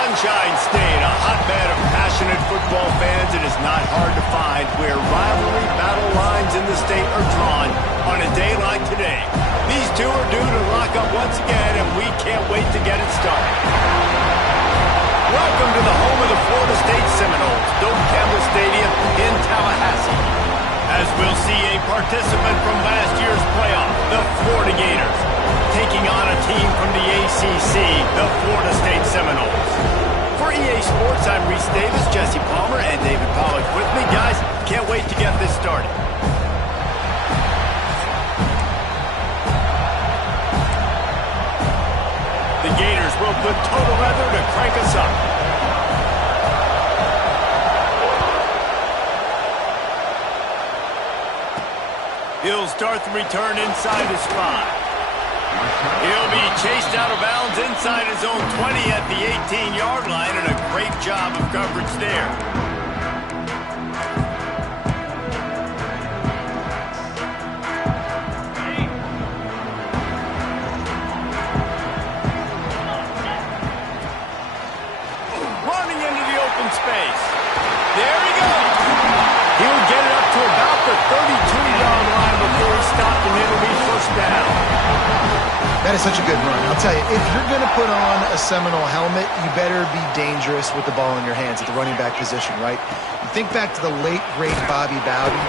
Sunshine State, a hotbed of passionate football fans. It is not hard to find where rivalry battle lines in the state are drawn on a day like today. These two are due to lock up once again, and we can't wait to get it started. Welcome to the home of the Florida State Seminoles, Doak Campbell Stadium in Tallahassee. As we'll see a participant from last year's playoff, the Florida Gators, taking on a team from the ACC, the Florida State Seminoles. For EA Sports, I'm Reese Davis, Jesse Palmer, and David Pollack with me. Guys, can't wait to get this started. The Gators will put total leather to crank us up. He'll start the return inside his 5. He'll be chased out of bounds inside his own 20 at the 18-yard line, and a great job of coverage there. Running into the open space. There he goes. He'll get it up to about the 32-yard line before he's stopped, and it'll be first down. That is such a good run. I'll tell you, if you're going to put on a Seminole helmet, you better be dangerous with the ball in your hands at the running back position, right? You think back to the late, great Bobby Bowden.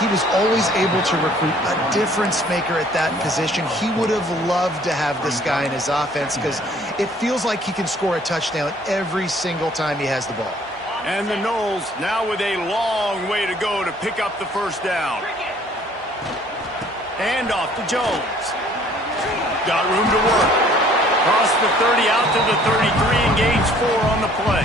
He was always able to recruit a difference maker at that position. He would have loved to have this guy in his offense because it feels like he can score a touchdown every single time he has the ball. And the Noles now with a long way to go to pick up the first down. And off to Jones. Got room to work. Cross the 30 out to the 33 and gains 4 on the play.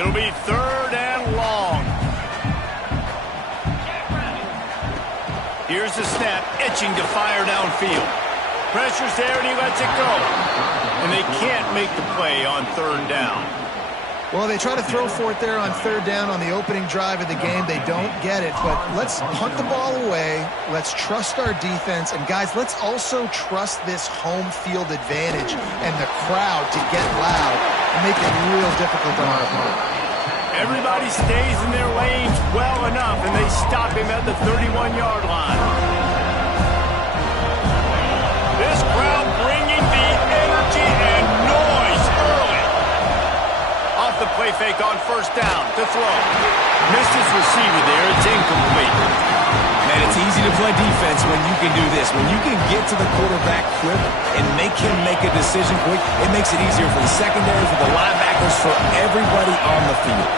It'll be 3rd and long. Here's the snap, itching to fire downfield. Pressure's there and he lets it go. And they can't make the play on 3rd down. Well, they try to throw for it there on 3rd down on the opening drive of the game. They don't get it, but let's punt the ball away. Let's trust our defense. And, guys, let's also trust this home field advantage and the crowd to get loud and make it real difficult on our opponent. Everybody stays in their lanes well enough, and they stop him at the 31-yard line. This crowd bringing the energy and noise early. Off the play fake on 1st down to throw. Missed his receiver there. It's incomplete. Man, it's easy to play defense when you can do this. When you can get to the quarterback quick and make him make a decision quick, it makes it easier for the secondary, for the linebackers, for everybody on the field.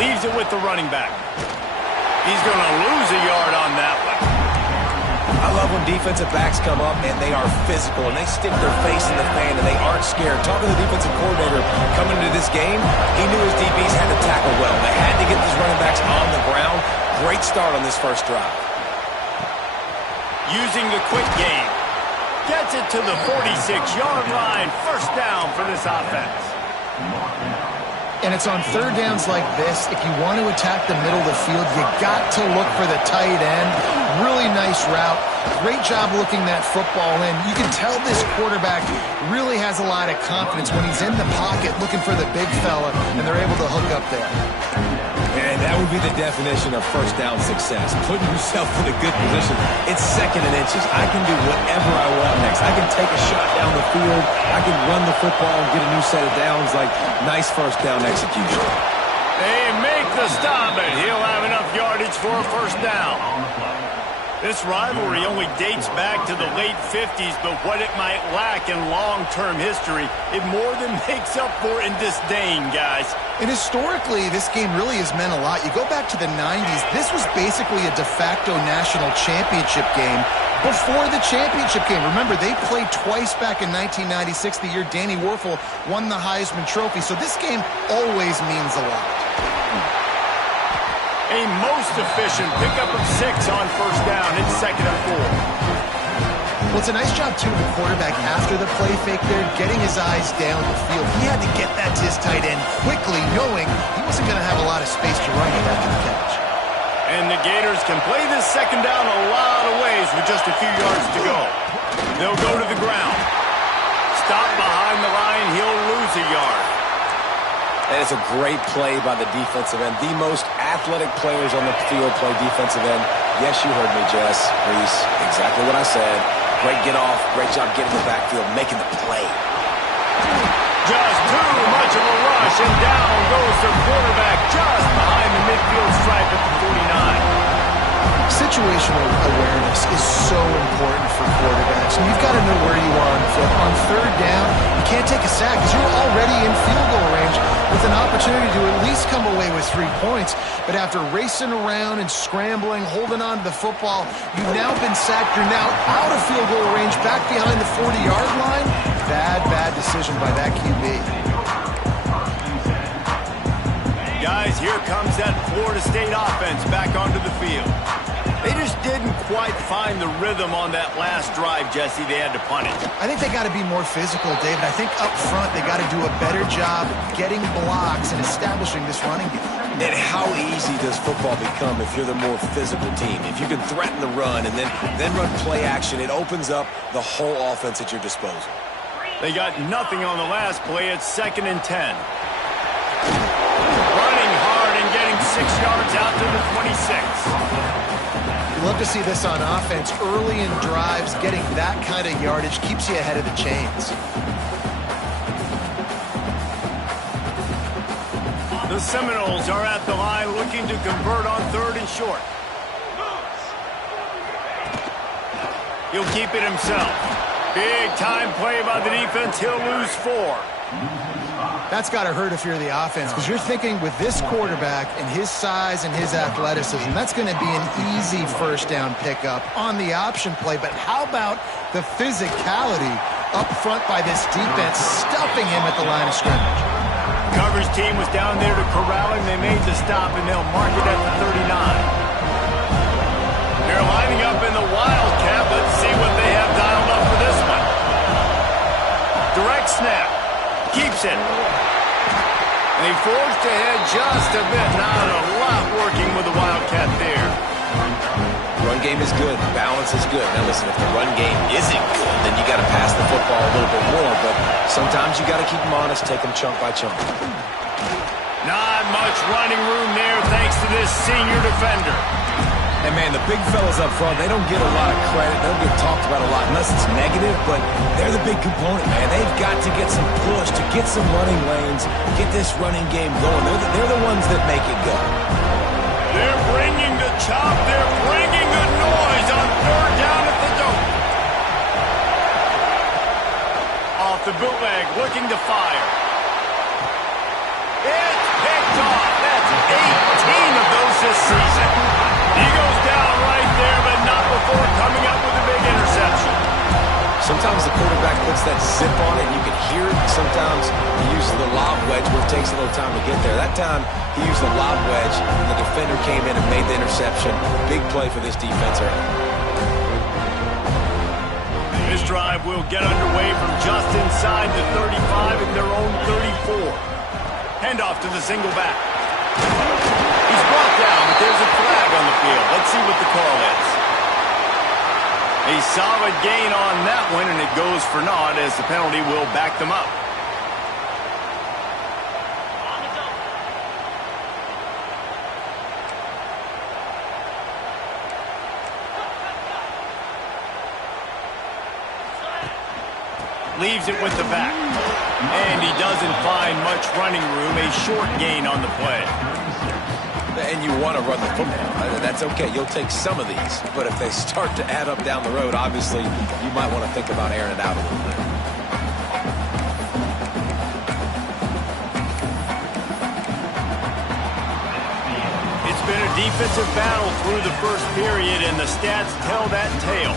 Leaves it with the running back. He's going to lose a yard on that one. I love when defensive backs come up and they are physical and they stick their face in the fan and they aren't scared. Talking to the defensive coordinator coming into this game, he knew his DBs had to tackle well. They had to get these running backs on the ground. Great start on this first drive. Using the quick game. Gets it to the 46-yard line. First down for this offense. And it's on 3rd downs like this. If you want to attack the middle of the field, you got to look for the tight end. Really nice route. Great job looking that football in. You can tell this quarterback really has a lot of confidence when he's in the pocket looking for the big fella, and they're able to hook up there. And that would be the definition of first down success. Putting yourself in a good position. It's 2nd and inches. I can do whatever I want next. I can take a shot down the field. I can run the football and get a new set of downs. Like, nice first down execution. They make the stop, and he'll have enough yardage for a first down. This rivalry only dates back to the late 50s, but what it might lack in long-term history, it more than makes up for in disdain, guys. And historically, this game really has meant a lot. You go back to the 90s, this was basically a de facto national championship game before the championship game. Remember, they played twice back in 1996, the year Danny Werfel won the Heisman Trophy. So this game always means a lot. A most efficient pickup of 6 on first down. It's 2nd and 4. Well, it's a nice job, too, of the quarterback after the play fake there, getting his eyes down the field. He had to get that to his tight end quickly, knowing he wasn't going to have a lot of space to run with after the catch. And the Gators can play this second down a lot of ways with just a few yards to go. They'll go to the ground. Stop behind the line. He'll lose a yard. And it's a great play by the defensive end. The most athletic players on the field play defensive end. Yes, you heard me, Jess, Reese. Exactly what I said. Great get off. Great job getting the backfield, making the play. Just too much of a rush, and down goes the quarterback just behind the midfield stripe at the 49. Situational awareness is so important for quarterbacks. And you've got to know where you are on the field. On third down, you can't take a sack because you're already in field goal range with an opportunity to at least come away with 3 points. But after racing around and scrambling, holding on to the football, you've now been sacked. You're now out of field goal range, back behind the 40-yard line. Bad decision by that QB. Guys, here comes that Florida State offense back onto the field. They just didn't quite find the rhythm on that last drive, Jesse. They had to punt it. I think they got to be more physical, David. I think up front they got to do a better job getting blocks and establishing this running game. And how easy does football become if you're the more physical team? If you can threaten the run and then run play action, it opens up the whole offense at your disposal. They got nothing on the last play. It's 2nd and 10. Running hard and getting 6 yards out to the 26. You love to see this on offense. Early in drives, getting that kind of yardage keeps you ahead of the chains. The Seminoles are at the line looking to convert on 3rd and short. He'll keep it himself. Big time play by the defense. He'll lose 4. That's got to hurt if you're the offense, because you're thinking with this quarterback and his size and his athleticism, that's going to be an easy first down pickup on the option play. But how about the physicality up front by this defense, stuffing him at the line of scrimmage? Coverage team was down there to corral him. They made the stop, and they'll mark it at the 39. They're lining up in the Wildcat. Let's see what they have dialed up for this one. Direct snap. Keeps it. And he forged ahead just a bit. Not a lot working with the Wildcat there. Run game is good. Balance is good. Now listen, if the run game isn't good, then you got to pass the football a little bit more. But sometimes you got to keep them honest, take them chunk by chunk. Not much running room there thanks to this senior defender. And, man, the big fellas up front, they don't get a lot of credit. They don't get talked about a lot unless it's negative, but they're the big component, man. They've got to get some push, to get some running lanes, get this running game going. They're the ones that make it go. They're bringing the chop. They're bringing the noise on 3rd down at the dope. Off the bootleg, looking to fire. It's picked off. That's 18 of those this season. He goes down right there, but not before coming up with a big interception. Sometimes the quarterback puts that zip on it, and you can hear it. Sometimes he uses the lob wedge where it takes a little time to get there. That time, he used the lob wedge, and the defender came in and made the interception. Big play for this defense early. This drive will get underway from just inside the 35 at their own 34. Handoff to the single back. He's brought down, but there's a flag on the field. Let's see what the call is. A solid gain on that one, and it goes for naught as the penalty will back them up. Leaves it with the back. And he doesn't find much running room. A short gain on the play. And you want to run the football. That's okay. You'll take some of these. But if they start to add up down the road, obviously, you might want to think about airing it out a little bit. It's been a defensive battle through the first period, and the stats tell that tale.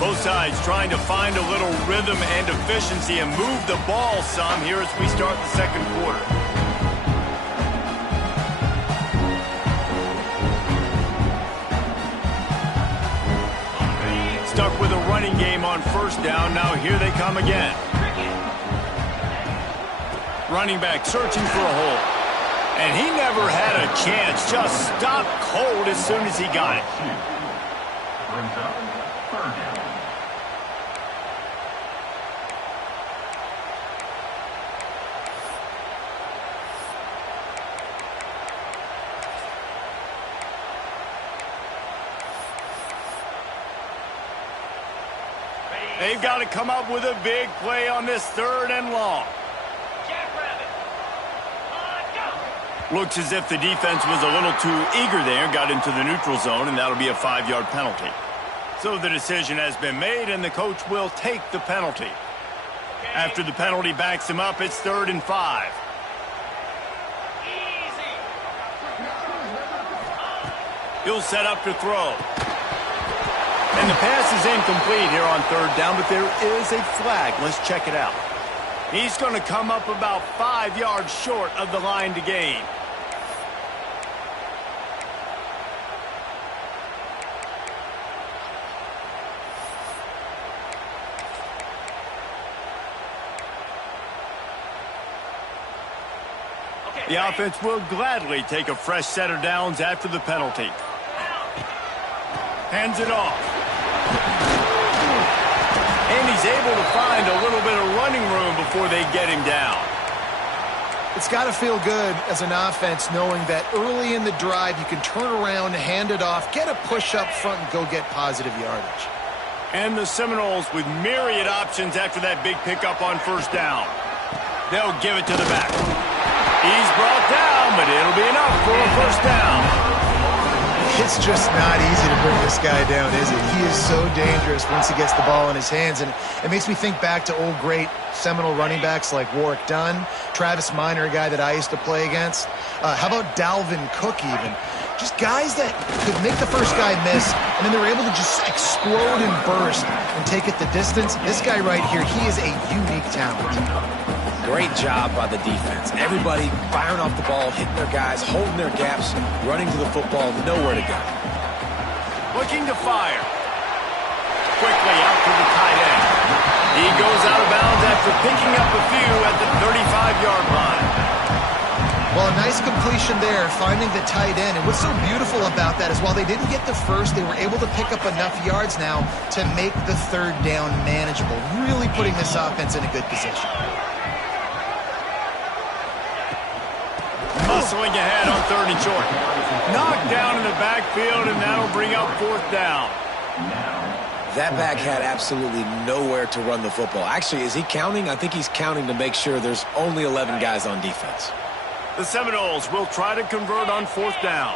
Both sides trying to find a little rhythm and efficiency and move the ball some here as we start the second quarter. Stuck with a running game on 1st down. Now here they come again. Running back searching for a hole. And he never had a chance. Just stopped cold as soon as he got it. Brings up third down. They've got to come up with a big play on this 3rd and long. Looks as if the defense was a little too eager there, got into the neutral zone, and that'll be a 5-yard penalty. So the decision has been made, and the coach will take the penalty. After the penalty backs him up, it's 3rd and 5. He'll set up to throw. And the pass is incomplete here on 3rd down, but there is a flag. Let's check it out. He's going to come up about 5 yards short of the line to gain. The offense will gladly take a fresh set of downs after the penalty. Hands it off. And he's able to find a little bit of running room before they get him down. It's got to feel good as an offense knowing that early in the drive you can turn around, hand it off, get a push up front, and go get positive yardage. And the Seminoles with myriad options after that big pickup on 1st down. They'll give it to the back. He's brought down, but it'll be enough for a 1st down. It's just not easy to bring this guy down, is it? He is so dangerous once he gets the ball in his hands, and it makes me think back to old great Seminole running backs like Warwick Dunn, Travis Minor, a guy that I used to play against. How about Dalvin Cook even? Just guys that could make the first guy miss, and then they were able to just explode and burst and take it the distance. This guy right here, he is a unique talent. Great job by the defense. Everybody firing off the ball, hitting their guys, holding their gaps, running to the football, nowhere to go. Looking to fire. Quickly out to the tight end. He goes out of bounds after picking up a few at the 35-yard line. Well, a nice completion there, finding the tight end. And what's so beautiful about that is while they didn't get the first, they were able to pick up enough yards now to make the 3rd down manageable, really putting this offense in a good position. Muscling ahead on 3rd and short. Knocked down in the backfield, and that'll bring up 4th down. That back had absolutely nowhere to run the football. Actually, is he counting? I think he's counting to make sure there's only 11 guys on defense. The Seminoles will try to convert on 4th down.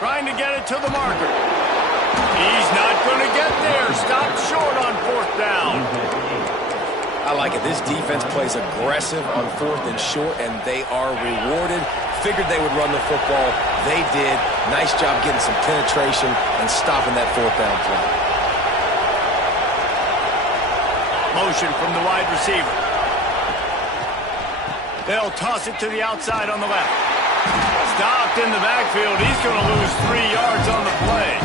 Trying to get it to the marker. He's not going to get there. Stopped short on 4th down. I like it. This defense plays aggressive on 4th and short, and they are rewarded. Figured they would run the football. They did. Nice job getting some penetration and stopping that 4th down play. Motion from the wide receiver. They'll toss it to the outside on the left. Stopped in the backfield. He's going to lose 3 yards on the play.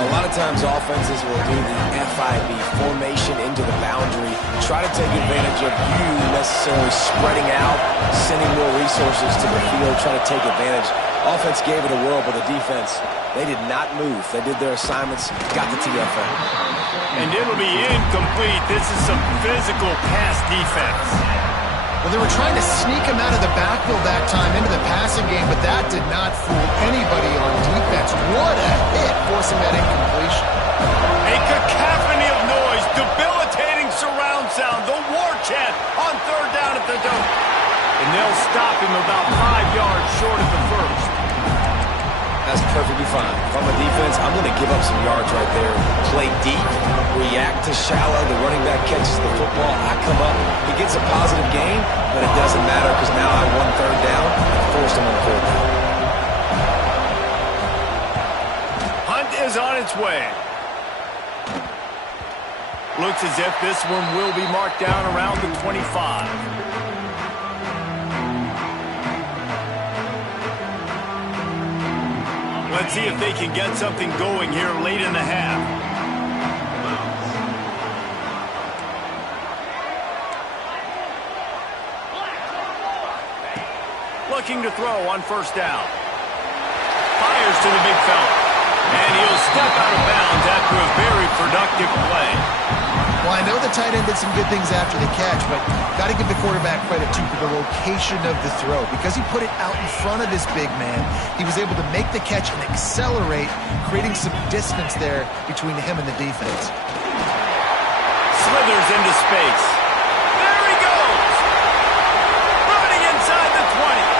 A lot of times offenses will do the FIB formation into the boundary, try to take advantage of you necessarily spreading out, sending more resources to the field, trying to take advantage. Offense gave it a whirl, but the defense, they did not move. They did their assignments, got the TFL. And it'll be incomplete. This is some physical pass defense. Well, they were trying to sneak him out of the backfield that time into the passing game, but that did not fool anybody on defense. What a hit, forcing that incompletion. A cacophony of noise, debilitating surround sound, the war chant on 3rd down at the dome. And they'll stop him about 5 yards short of the 1st. That's perfectly fine. If I'm a defense, I'm going to give up some yards right there. Play deep, react to shallow. The running back catches the football. I come up. He gets a positive gain, but it doesn't matter because now I won 3rd down and forced him on 4th down. Hunt is on its way. Looks as if this one will be marked down around the 25. Let's see if they can get something going here late in the half. looking to throw on first down. Fires to the big fella. And he'll step out of bounds after a very productive play. Well, I know the tight end did some good things after the catch, but got to give the quarterback credit, too, for the location of the throw. Because he put it out in front of his big man, he was able to make the catch and accelerate, creating some distance there between him and the defense. Slithers into space. There he goes! Running inside the 20.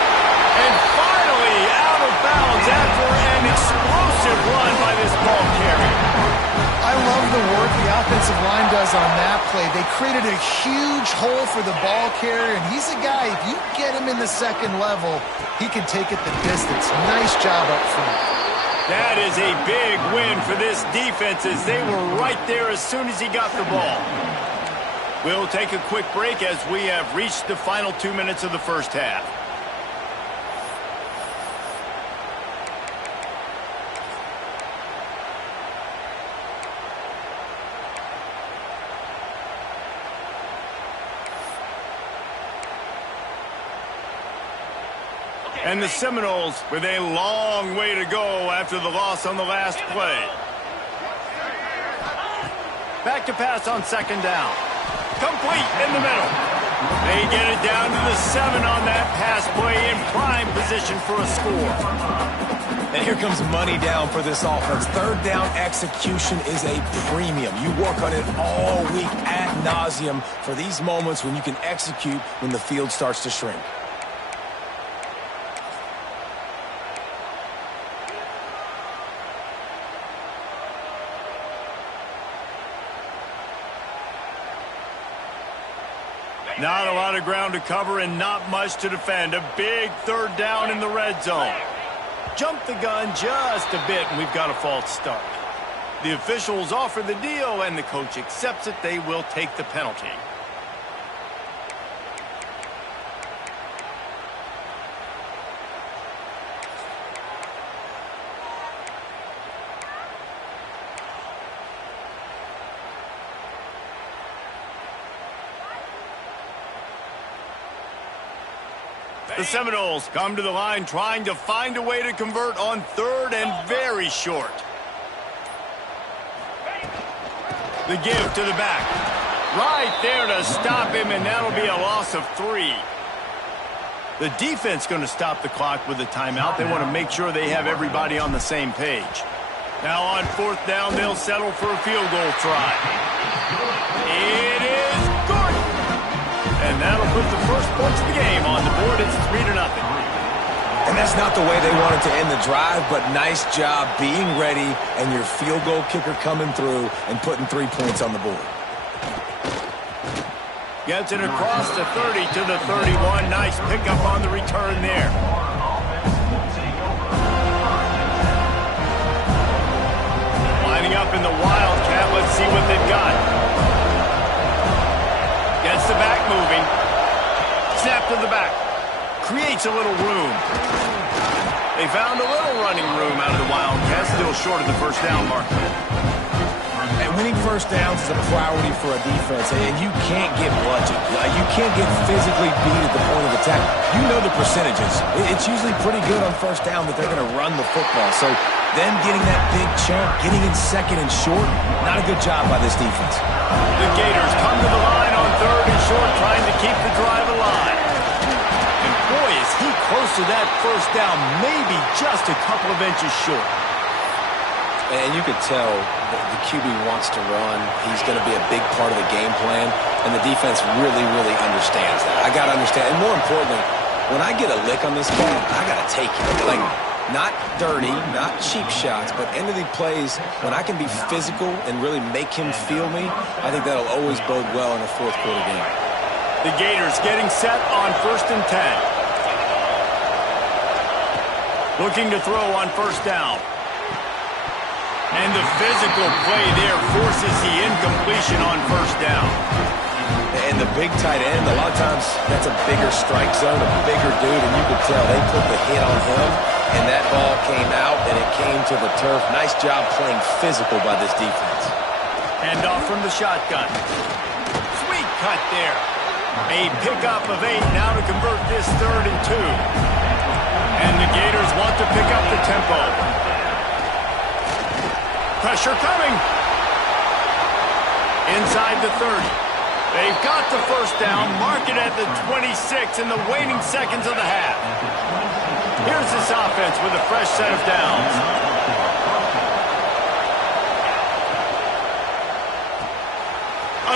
And finally out of bounds after an explosive run by this ball carrier. I love the work the offensive line does on that play. They created a huge hole for the ball carrier, and he's a guy, if you get him in the second level, he can take it the distance. Nice job up front. That is a big win for this defense as they were right there as soon as he got the ball. We'll take a quick break as we have reached the final 2 minutes of the first half. And the Seminoles with a long way to go after the loss on the last play. Back to pass on second down. Complete in the middle. They get it down to the 7 on that pass play in prime position for a score. And here comes money down for this offense. Third down execution is a premium. You work on it all week ad nauseum for these moments when you can execute when the field starts to shrink. Not a lot of ground to cover and not much to defend. A big third down in the red zone. Jump the gun just a bit and we've got a false start. The officials offer the deal and the coach accepts it. They will take the penalty. The Seminoles come to the line trying to find a way to convert on third and very short. The give to the back. Right there to stop him, and that'll be a loss of 3. The defense going to stop the clock with a timeout. They want to make sure they have everybody on the same page. Now on fourth down, they'll settle for a field goal try. It is good. And that'll put the first points of the game on the board. It's 3-0. And that's not the way they wanted to end the drive, but nice job being ready and your field goal kicker coming through and putting 3 points on the board. Gets it across the 30 to the 31. Nice pickup on the return there. Lining up in the Wildcat. Let's see what they've got. Gets the back moving. Snap to the back. Creates a little room. They found a little running room out of the Wildcats. Still short of the first down marker. And winning first downs is a priority for a defense, and you can't get bludgeoned. You can't get physically beat at the point of attack. You know the percentages. It's usually pretty good on first down that they're going to run the football. So them getting that big chunk, getting in second and short, not a good job by this defense. The Gators come to the line on third and short, trying to keep the drive alive. And boy, is he close to that first down, maybe just a couple of inches short. And you could tell the QB wants to run. He's going to be a big part of the game plan, and the defense really, really understands that. I got to understand, and more importantly, when I get a lick on this guy, I got to take it. Like, not dirty, not cheap shots, but end of the plays, when I can be physical and really make him feel me, I think that'll always bode well in a fourth quarter game. The Gators getting set on 1st and 10. Looking to throw on first down. And the physical play there forces the incompletion on first down. And the big tight end, a lot of times that's a bigger strike zone, a bigger dude, and you could tell they put the hit on him, and that ball came out, and it came to the turf. Nice job playing physical by this defense. Hand off from the shotgun. Sweet cut there. A pickup of 8 now to convert this 3rd and 2. And the Gators want to pick up the tempo. Pressure coming. Inside the 30. They've got the first down, mark it at the 26 in the waning seconds of the half. Here's this offense with a fresh set of downs.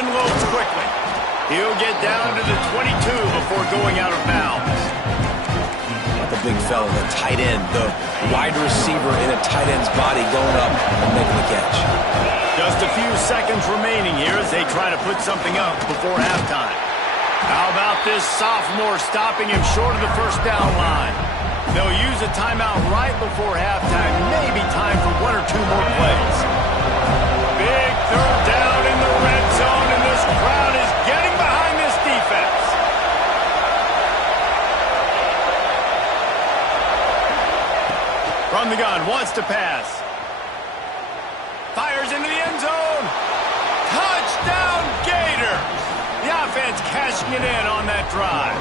Unloads quickly. He'll get down to the 22 before going out of bounds. The big fella, the tight end, the wide receiver in a tight end's body going up and making the catch. Just a few seconds remaining here as they try to put something up before halftime. How about this sophomore stopping him short of the first down line? They'll use a timeout right before halftime. Maybe time for one or two more plays. Big third down in the red zone, and this crowd is getting behind this defense. From the gun, wants to pass. Fires into the end zone. Touchdown, Gators! The offense cashing it in on that drive.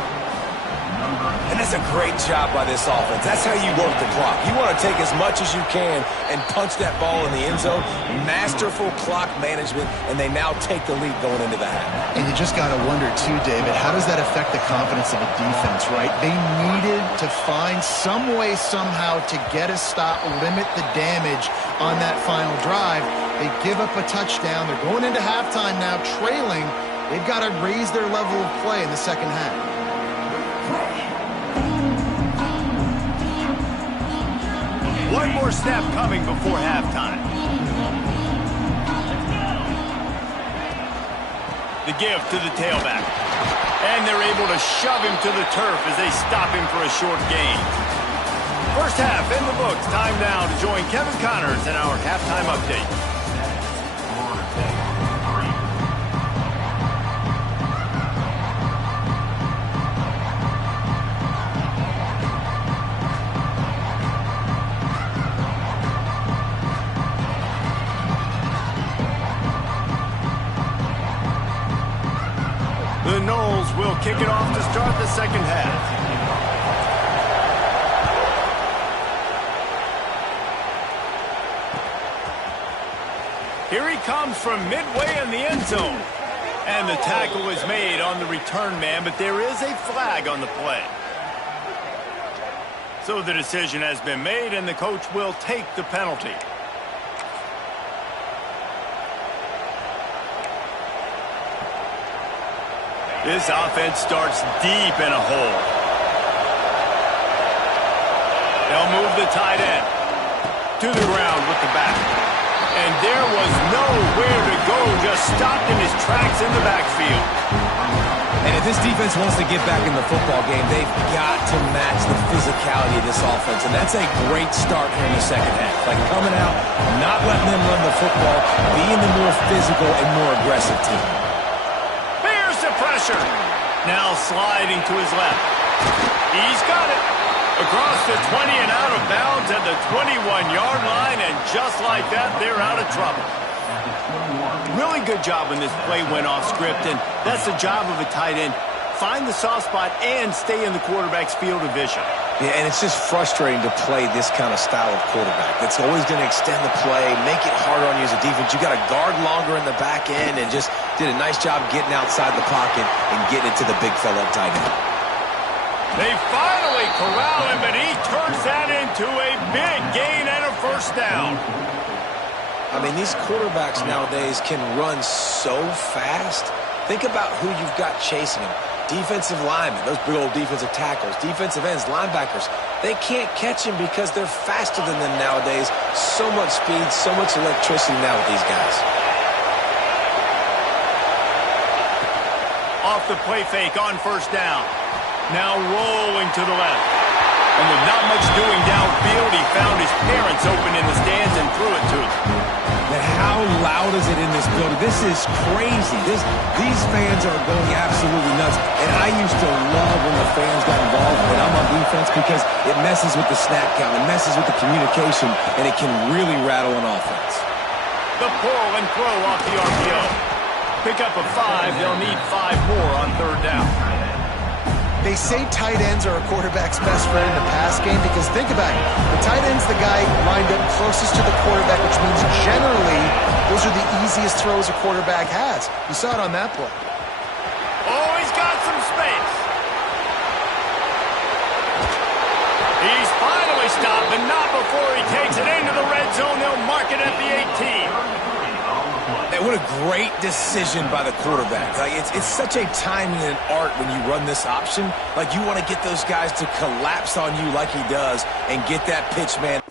And that's a great job by this offense. That's how you work the clock. You want to take as much as you can and punch that ball in the end zone. Masterful clock management, and they now take the lead going into the half. And you just got to wonder, too, David, how does that affect the confidence of a defense, right? They needed to find some way, somehow, to get a stop, limit the damage on that final drive. They give up a touchdown. They're going into halftime now, trailing. They've got to raise their level of play in the second half. One more snap coming before halftime. The give to the tailback. And they're able to shove him to the turf as they stop him for a short gain. First half in the books. Time now to join Kevin Connors in our halftime update. The Noles will kick it off to start the second half. Here he comes from midway in the end zone. And the tackle is made on the return man, but there is a flag on the play. So the decision has been made, and the coach will take the penalty. This offense starts deep in a hole. They'll move the tight end to the ground with the back. And there was nowhere to go, just stopped in his tracks in the backfield. And if this defense wants to get back in the football game, they've got to match the physicality of this offense. And that's a great start here in the second half. Like coming out, not letting them run the football, being the more physical and more aggressive team. Pressure. Now sliding to his left. He's got it. Across the 20 and out of bounds at the 21-yard line, and just like that, they're out of trouble. Really good job when this play went off script, and that's the job of a tight end. Find the soft spot and stay in the quarterback's field of vision. Yeah, and it's just frustrating to play this kind of style of quarterback. That's always going to extend the play, make it harder on you as a defense. You got to guard longer in the back end, and just did a nice job getting outside the pocket and getting it to the big fella up tight end. They finally corral him, but he turns that into a big gain and a first down. I mean, these quarterbacks nowadays can run so fast. Think about who you've got chasing them. Defensive linemen, those big old defensive tackles, defensive ends, linebackers. They can't catch him because they're faster than them nowadays. So much speed, so much electricity now with these guys. Off the play fake on first down. Now rolling to the left. And with not much doing downfield, he found his parents open in the stands and threw it to them. But how loud is it in this building? This is crazy. These fans are going absolutely nuts. And I used to love when the fans got involved when I'm on defense because it messes with the snap count, it messes with the communication, and it can really rattle an offense. The pull and throw off the RPO. Pick up a 5. They'll need 5 more on third down. They say tight ends are a quarterback's best friend in the pass game because think about it. The tight end's the guy lined up closest to the quarterback, which means generally those are the easiest throws a quarterback has. You saw it on that play. Oh, he's got some space. He's finally stopped, but not before he takes it into the red zone. They'll mark it at the 18. Hey, what a great decision by the quarterback. Like it's such a timing and art when you run this option. Like you want to get those guys to collapse on you like he does and get that pitch, man.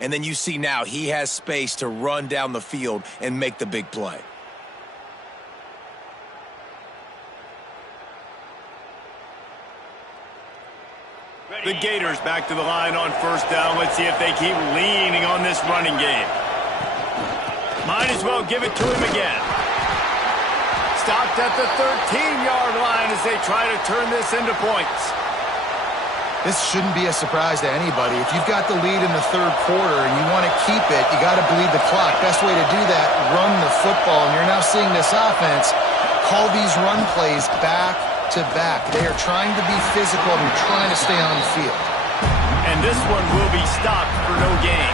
And then you see now he has space to run down the field and make the big play. The Gators back to the line on first down. Let's see if they keep leaning on this running game. Might as well give it to him again. Stopped at the 13-yard line as they try to turn this into points. This shouldn't be a surprise to anybody. If you've got the lead in the third quarter and you want to keep it, you got to bleed the clock. Best way to do that, run the football. And you're now seeing this offense call these run plays back to back. They are trying to be physical and they're trying to stay on the field. And this one will be stopped for no gain.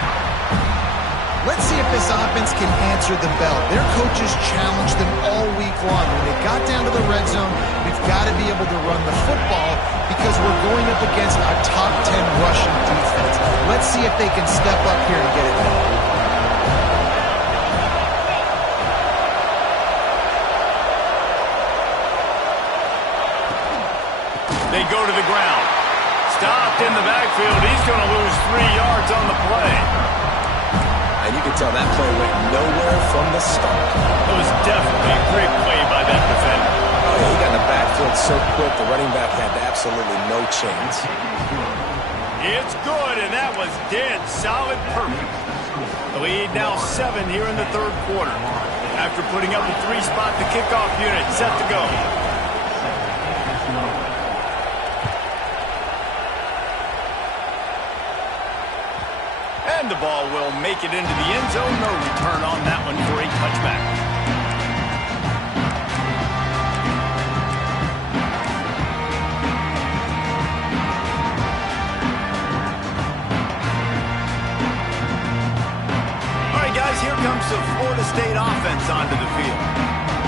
Let's see if this offense can answer the bell. Their coaches challenged them all week long. When they got down to the red zone, we've got to be able to run the football because we're going up against a top 10 rushing defense. Let's see if they can step up here and get it done. They go to the ground. Stopped in the backfield. He's going to lose 3 yards on the play. And you can tell that play went nowhere from the start. It was definitely a great play by that defender. Oh, yeah, he got in the backfield so quick, the running back had absolutely no chance. It's good, and that was dead solid perfect. The lead now 7 here in the third quarter. After putting up a 3-spot, the kickoff unit set to go. And the ball will make it into the end zone. No return on that one for a touchback. All right, guys, here comes the Florida State offense onto the field.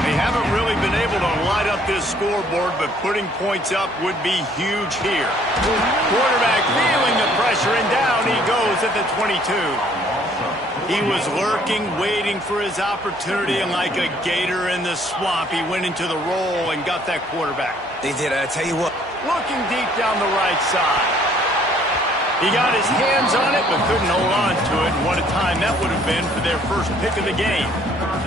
They haven't really been able to light up this scoreboard, but putting points up would be huge here. Quarterback feeling the pressure, and down he goes at the 22. He was lurking, waiting for his opportunity, and like a gator in the swamp, he went into the roll and got that quarterback. They did. I tell you what. Looking deep down the right side. He got his hands on it, but couldn't hold on to it. And what a time that would have been for their first pick of the game.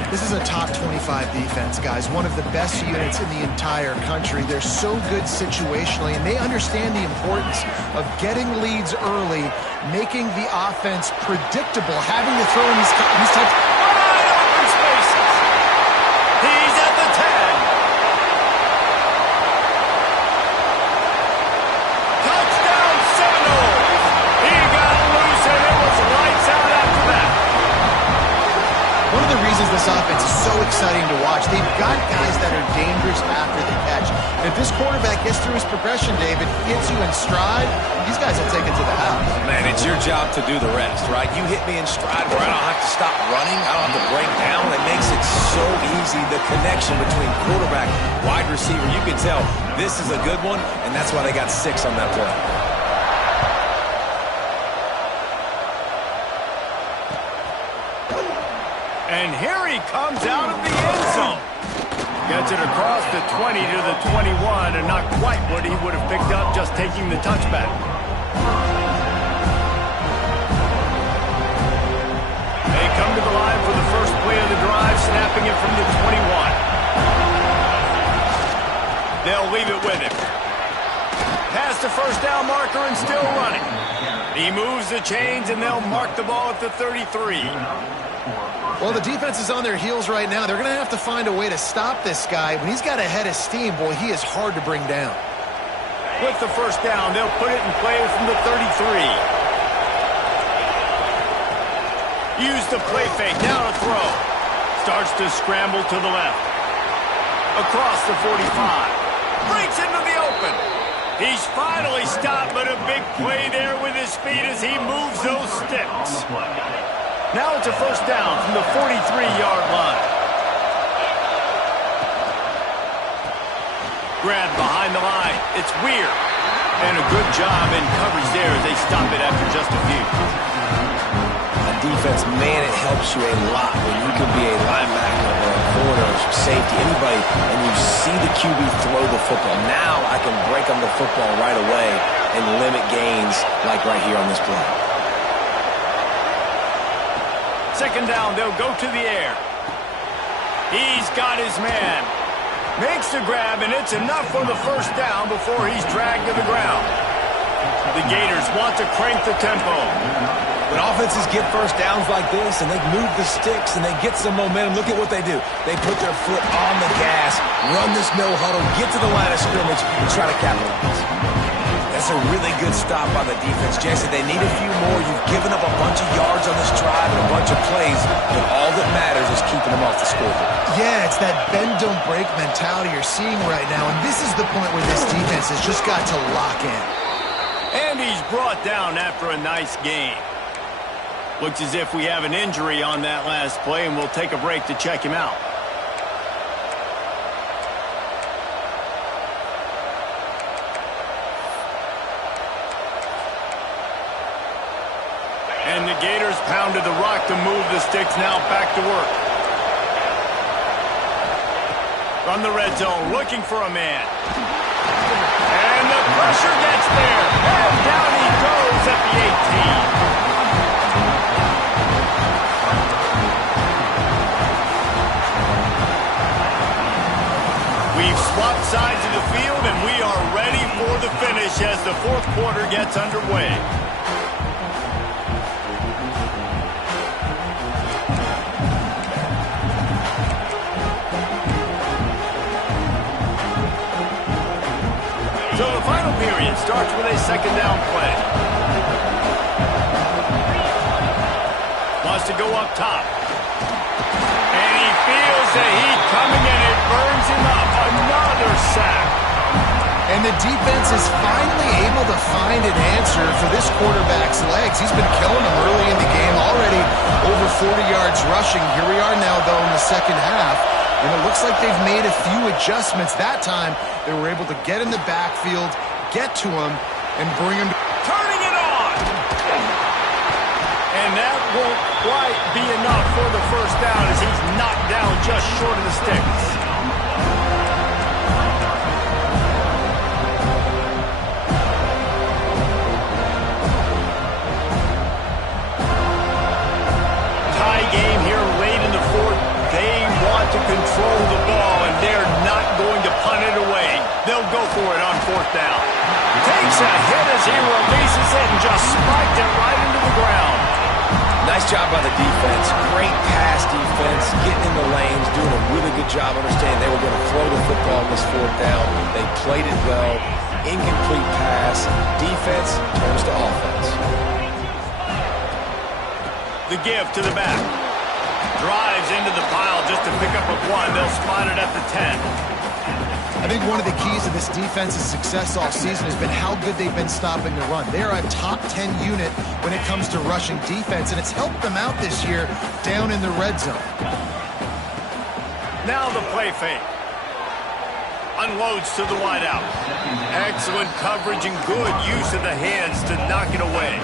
This is a top 25 defense, guys. One of the best units in the entire country. They're so good situationally, and they understand the importance of getting leads early, making the offense predictable, having to throw in these types. Wide open spaces. He's at the 10. Touchdown Seminoles. He got loose, and it was lights out after that. One of the reasons this offense is so exciting to watch, they've got guys that are dangerous after the catch. And if this quarterback gets through his progression, David, hits you in stride, these guys will take it to the house. Man, it's your job to do the rest, right? You hit me in stride where I don't have to stop running. I don't have to break down. It makes it so easy. The connection between quarterback, wide receiver, you can tell this is a good one, and that's why they got 6 on that play. And here he comes out of the end zone. Gets it across the 20 to the 21, and not quite what he would have picked up just taking the touchback. They come to the line for the first play of the drive, snapping it from the 21. They'll leave it with him. Past the first down marker and still running. He moves the chains, and they'll mark the ball at the 33. Well, the defense is on their heels right now. They're going to have to find a way to stop this guy. When he's got a head of steam, boy, he is hard to bring down. With the first down, they'll put it in play from the 33. Use the play fake, now to throw. Starts to scramble to the left. Across the 45. Breaks into the open. He's finally stopped, but a big play there with his feet as he moves those sticks. Now it's a first down from the 43-yard line. Grab behind the line. It's Weir. And a good job in coverage there as they stop it after just a few. On defense, man, it helps you a lot when you can be a linebacker or a corner or safety, anybody, and you see the QB throw the football. Now I can break on the football right away and limit gains like right here on this play. Second down, they'll go to the air. He's got his man. Makes the grab, and it's enough for the first down before he's dragged to the ground. The Gators want to crank the tempo. When offenses get first downs like this and they move the sticks and they get some momentum, look at what they do. They put their foot on the gas, run this no-huddle, get to the line of scrimmage, and try to capitalize. That's a really good stop by the defense. Jason, they need a few more. You've given up a bunch of yards on this drive and a bunch of plays, but all that matters is keeping them off the scoreboard. Yeah, it's that bend, don't break mentality you're seeing right now, and this is the point where this defense has just got to lock in. And he's brought down after a nice game. Looks as if we have an injury on that last play, and we'll take a break to check him out. And the Gators pounded the rock to move the sticks, now back to work. From the red zone, looking for a man. And the pressure gets there. And down he goes at the 18. We've swapped sides of the field, and we are ready for the finish as the fourth quarter gets underway. So the final period starts with a second down play. to go up top. And he feels the heat coming, and it burns him up. Another sack. And the defense is finally able to find an answer for this quarterback's legs. He's been killing them early in the game, already over 40 yards rushing. Here we are now, though, in the second half. And it looks like they've made a few adjustments. That time, they were able to get in the backfield, get to him, and bring him. Turning it on! And that won't quite be enough for the first down as he's knocked down just short of the sticks. Tie game here late in the fourth. They want to control the ball, and they're not going to punt it away. They'll go for it on fourth down. Takes a hit as he releases it and just spiked it right into the ground. Nice job by the defense. Great pass defense, getting in the lanes, doing a really good job understanding they were going to throw the football on this fourth down. They played it well. Incomplete pass. Defense turns to offense. The give to the back. Drives into the pile just to pick up a one. They'll spot it at the 10. I think one of the keys to this defense's success all season has been how good they've been stopping the run. They are a top 10 unit when it comes to rushing defense, and it's helped them out this year down in the red zone. Now the play fake. Unloads to the wideout. Excellent coverage and good use of the hands to knock it away.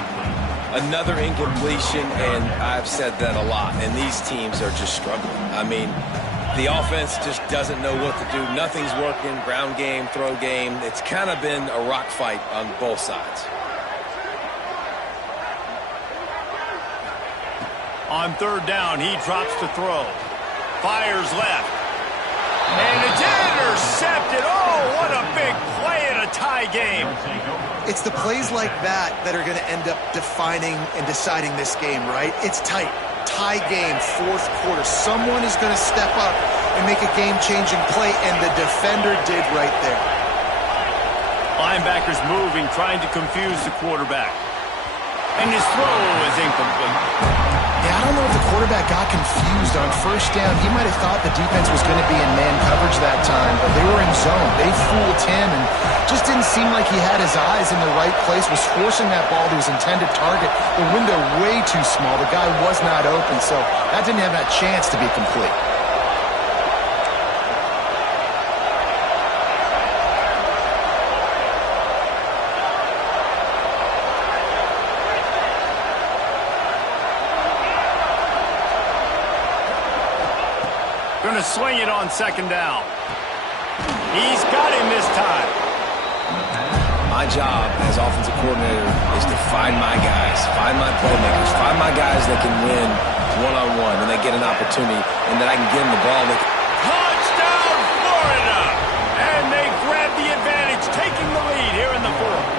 Another incompletion, and I've said that a lot, and these teams are just struggling. I mean, the offense just doesn't know what to do. Nothing's working. Ground game, throw game. It's kind of been a rock fight on both sides. On third down, he drops to throw. Fires left. And it's intercepted. Oh, what a big play in a tie game. It's the plays like that that are going to end up defining and deciding this game, right? It's tight. Tie game, fourth quarter. Someone is going to step up and make a game-changing play, and the defender did right there. Linebackers moving, trying to confuse the quarterback. And his throw is incomplete. Yeah, I don't know if the quarterback got confused on first down. He might have thought the defense was going to be in man coverage that time, but they were in zone. They fooled him and just didn't seem like he had his eyes in the right place, was forcing that ball to his intended target. The window way too small. The guy was not open, so that didn't have that chance to be complete. Going to swing it on second down. He's got him this time. My job as offensive coordinator is to find my guys, find my playmakers, find my guys that can win one-on-one when they get an opportunity, and that I can give them the ball. Touchdown, Florida! And they grab the advantage, taking the lead here in the fourth.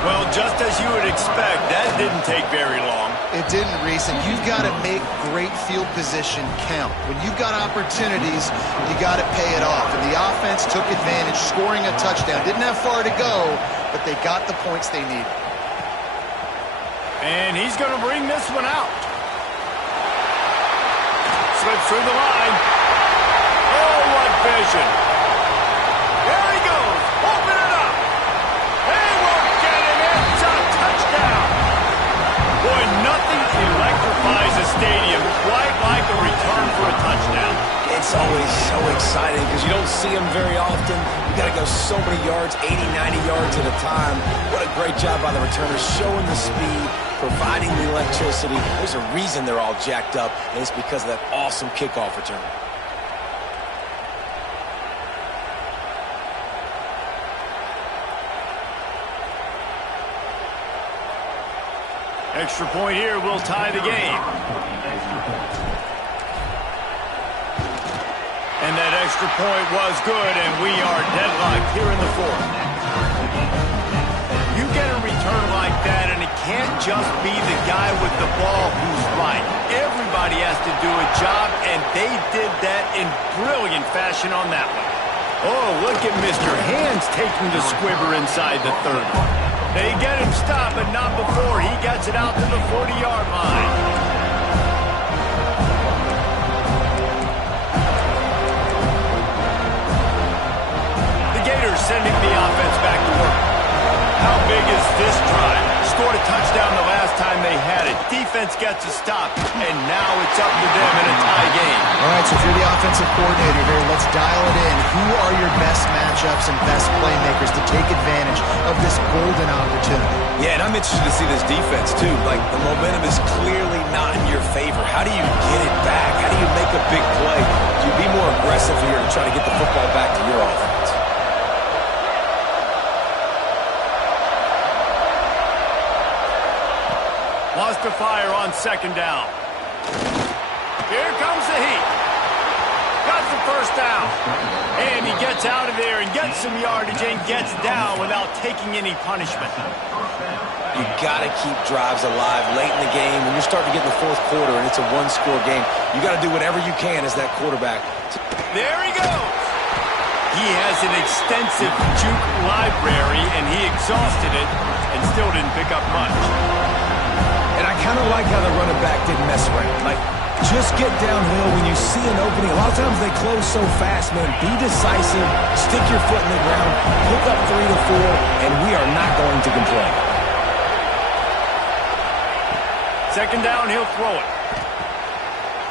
Well, just as you would expect, that didn't take very long. It didn't, Reese, and you've got to make great field position count. When you've got opportunities, you got to pay it off. And the offense took advantage, scoring a touchdown. Didn't have far to go, but they got the points they needed. And he's going to bring this one out. Slips through the line. Oh, what vision. There he goes. Open it up. They won't get him. It's a touchdown. Boy, nothing electrifies a stadium quite like a return for a touchdown. It's always so exciting because you don't see them very often. You got to go so many yards, 80, 90 yards at a time. What a great job by the returners, showing the speed, providing the electricity. There's a reason they're all jacked up, and it's because of that awesome kickoff return. Extra point here will tie the game. And that extra point was good, and we are deadlocked here in the fourth. You get a return like that, and it can't just be the guy with the ball who's right. Everybody has to do a job, and they did that in brilliant fashion on that one. Oh, look at Mr. Hands taking the squibber inside the 30. They get him stopped, but not before he gets it out to the 40-yard line. defense gets a stop, and now it's up to them in a tie game. All right, so if you're the offensive coordinator here, let's dial it in. Who are your best matchups and best playmakers to take advantage of this golden opportunity? Yeah, and I'm interested to see this defense, too. Like, the momentum is clearly not in your favor. How do you get it back? How do you make a big play? Do you be more aggressive here to try to get the football back to your offense? Wants to fire on second down. Here comes the heat. Got the first down. And he gets out of there and gets some yardage and gets down without taking any punishment. You got to keep drives alive late in the game. When you're starting to get in the fourth quarter and it's a one-score game, you got to do whatever you can as that quarterback. There he goes. He has an extensive juke library, and he exhausted it and still didn't pick up much. And I kind of like how the running back didn't mess around. Like, just get downhill when you see an opening. A lot of times they close so fast, man. Be decisive, stick your foot in the ground, pick up 3 to 4, and we are not going to complain. Second down, he'll throw it.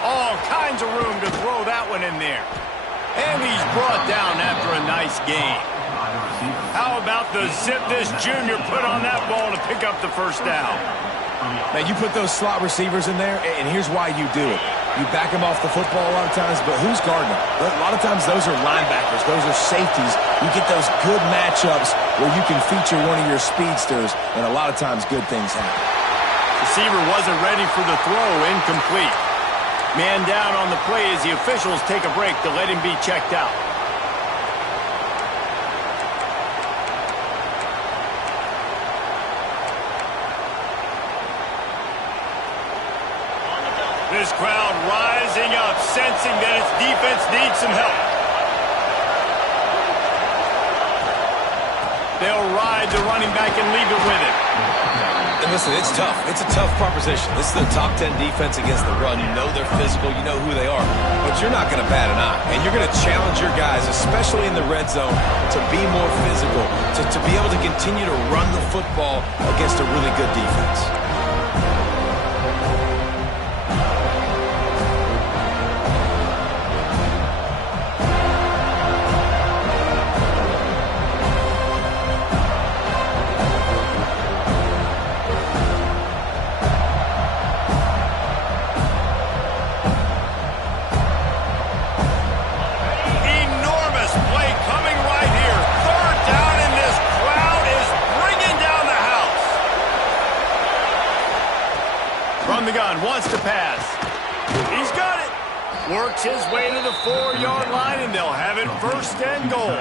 All kinds of room to throw that one in there. And he's brought down after a nice gain. How about the zip this junior put on that ball to pick up the first down? Man, you put those slot receivers in there, and here's why you do it. You back them off the football a lot of times, but who's guarding them? A lot of times those are linebackers. Those are safeties. You get those good matchups where you can feature one of your speedsters, and a lot of times good things happen. Receiver wasn't ready for the throw, incomplete. Man down on the play as the officials take a break to let him be checked out. This crowd rising up, sensing that its defense needs some help. They'll ride the running back and leave it with him. And listen, it's tough. It's a tough proposition. This is the top 10 defense against the run. You know they're physical. You know who they are. But you're not going to bat an eye. And you're going to challenge your guys, especially in the red zone, to be more physical, to be able to continue to run the football against a really good defense. From the gun, wants to pass. He's got it. Works his way to the 4-yard line, and they'll have it first and goal.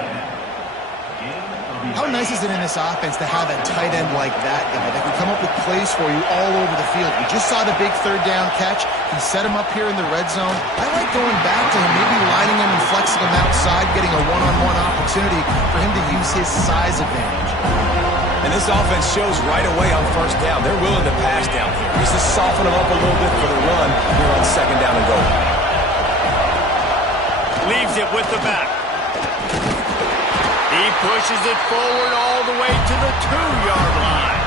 How nice is it in this offense to have a tight end like that guy that can come up with plays for you all over the field? We just saw the big third down catch. He set him up here in the red zone. I like going back to him, maybe lining him and flexing him outside, getting a one-on-one opportunity for him to use his size advantage. And this offense shows right away on first down. They're willing to pass down here. Just to soften them up a little bit for the run here on second down and goal. Leaves it with the back. He pushes it forward all the way to the 2-yard line.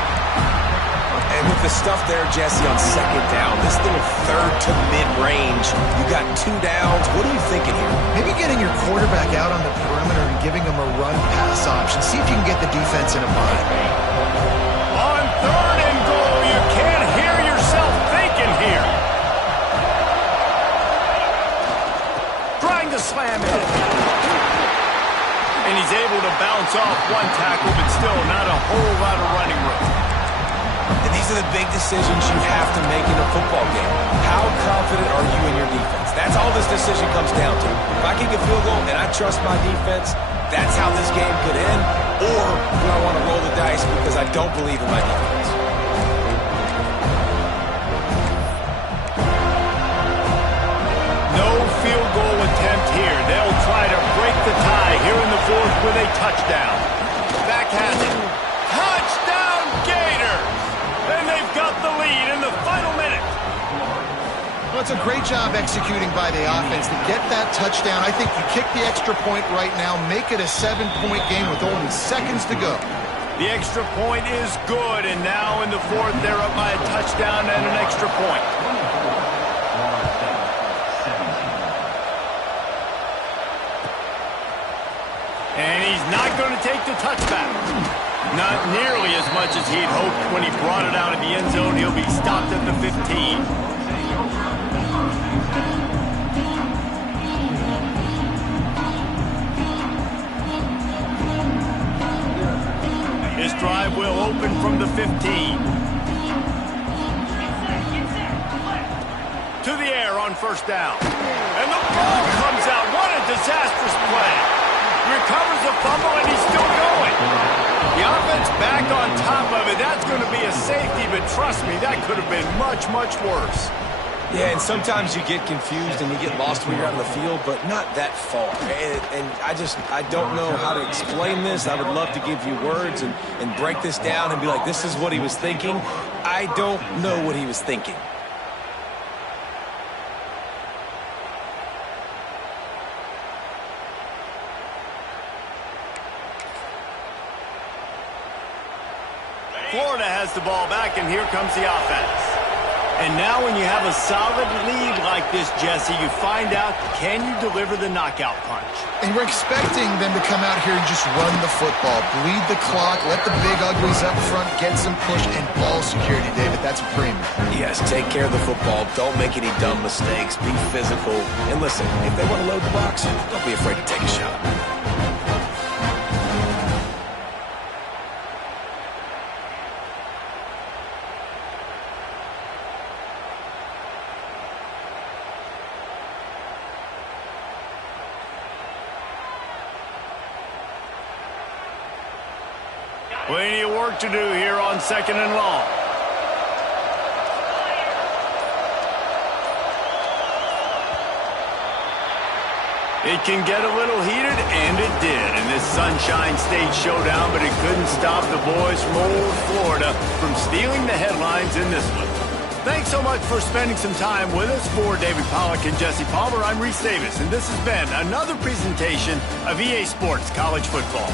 And with the stuff there, Jesse, on second down, this little third to mid-range, you got 2 downs. What are you thinking here? Maybe getting your quarterback out on the perimeter and giving him a run-pass option. See if you can get the defense in a bind. On third and goal, you can't hear yourself thinking here. Trying to slam it. And he's able to bounce off one tackle, but still not a whole lot of running room. And these are the big decisions you have to make in a football game. How confident are you in your defense? That's all this decision comes down to. If I kick a field goal and I trust my defense, that's how this game could end. Or do I want to roll the dice because I don't believe in my defense? No field goal attempt here. They'll try to break the tie here in the fourth with a touchdown. Back has it. Touchdown Gators! And they've got the lead in the final minute. Well, it's a great job executing by the offense to get that touchdown. I think you kick the extra point right now, make it a 7-point game with only seconds to go. The extra point is good, and now in the fourth, they're up by a touchdown and an extra point. And he's not going to take the touchback. Not nearly as much as he'd hoped when he brought it out of the end zone. He'll be stopped at the 15. This drive will open from the 15. To the air on first down. And the ball comes out. What a disastrous play. Recovers the fumble, and he's still going. The offense back on top of it. That's going to be a safety, but trust me, that could have been much, much worse. Yeah, and sometimes you get confused and you get lost when you're out of the field, but not that far. And I don't know how to explain this. I would love to give you words and break this down and be like, this is what he was thinking. I don't know what he was thinking. Florida has the ball back, and here comes the offense. And now when you have a solid lead like this, Jesse, you find out, can you deliver the knockout punch? And we're expecting them to come out here and just run the football, bleed the clock, let the big uglies up front get some push and ball security, David. That's a premium. Yes, take care of the football. Don't make any dumb mistakes. Be physical. And listen, if they want to load the box, don't be afraid to take a shot. Plenty of work to do here on second and long. It can get a little heated, and it did in this Sunshine State showdown, but it couldn't stop the boys from old Florida from stealing the headlines in this one. Thanks so much for spending some time with us. For David Pollack and Jesse Palmer, I'm Reese Davis, and this has been another presentation of EA Sports College Football.